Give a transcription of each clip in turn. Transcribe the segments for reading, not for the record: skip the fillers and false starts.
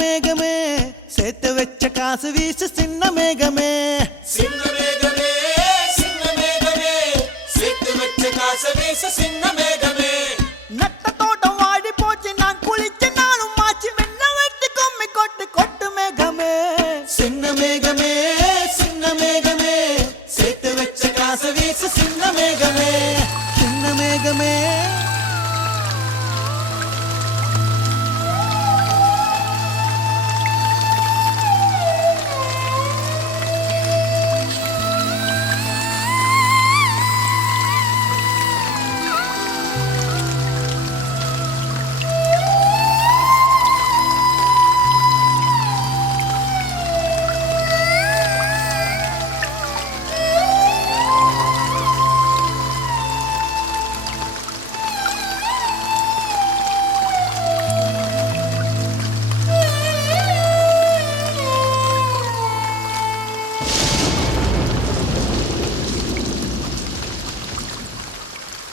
மேகமே சேர்த்து வச்ச காசு வீசு சின்ன மேகமே சின்ன மேகமே சின்ன மேகமே சேர்த்து வச்ச காசு வீசு சின்ன மேகமே நட்ட தோட்டம் வாடி போச்சு நான் குளிச்சு நானும் மாச்சு வெண்ண வெட்டி கொம்மி கொட்டு கொட்டு மேகமே சின்ன மேகமே சின்ன மேகமே சேர்த்து வச்ச காசு வீசு சின்ன மேகமே சின்ன மேகமே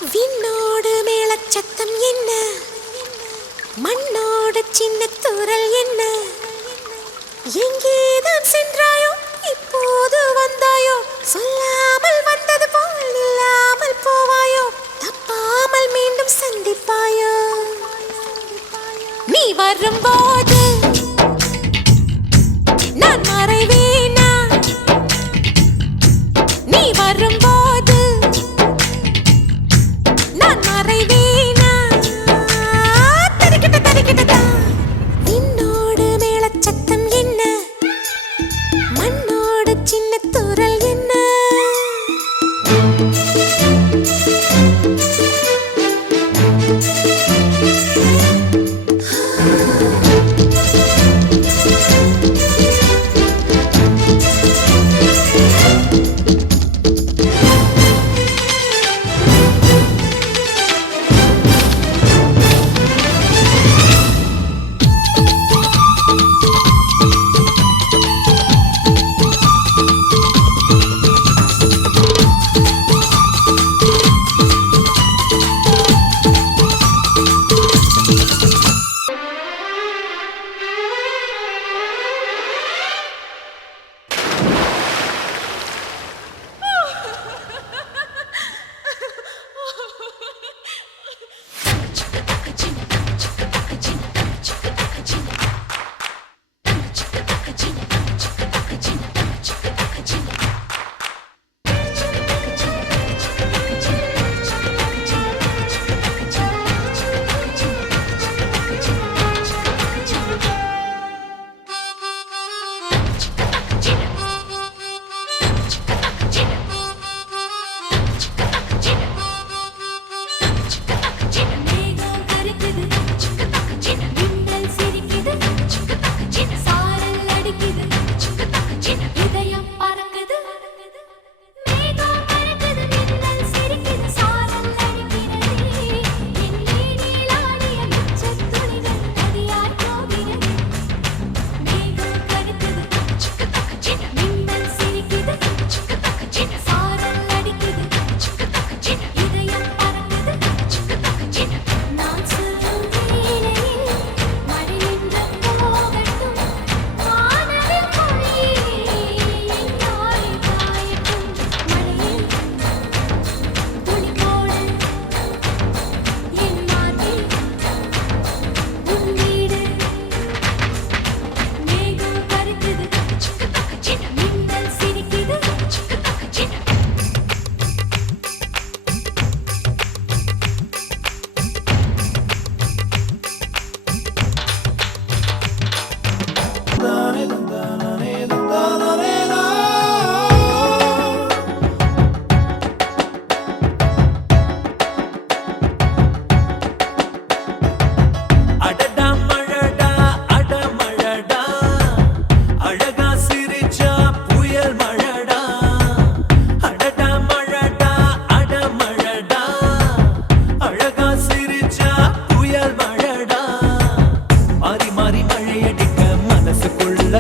விண்ணோடு மேளச்சத்தம் என்ன மண்ணோடு சின்ன தூரல் என்ன எங்கேதான் சென்றாயோ இப்போது வந்தாயோ சொல்லாமல் வந்தது போல் இல்லாமல் போவாயோ தப்பாமல் மீண்டும் சந்திப்பாயோ நீ வரும்போது நான் மறைவேனா நீ வரும்போது நான் மறைவேனா தரிக்கிட்ட தரிக்கிட்டதா விண்ணோடு மேளச்சத்தம் என்ன மண்ணோடு சின்ன தூரல் என்ன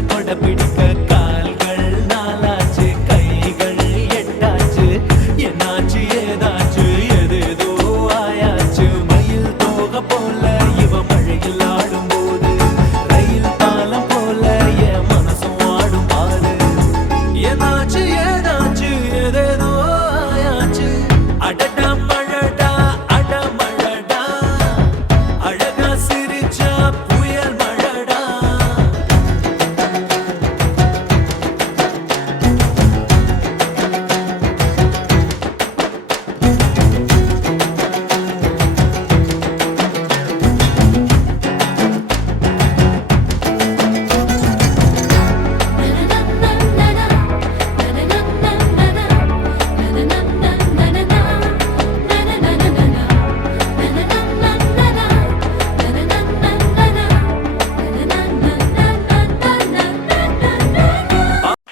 கொடை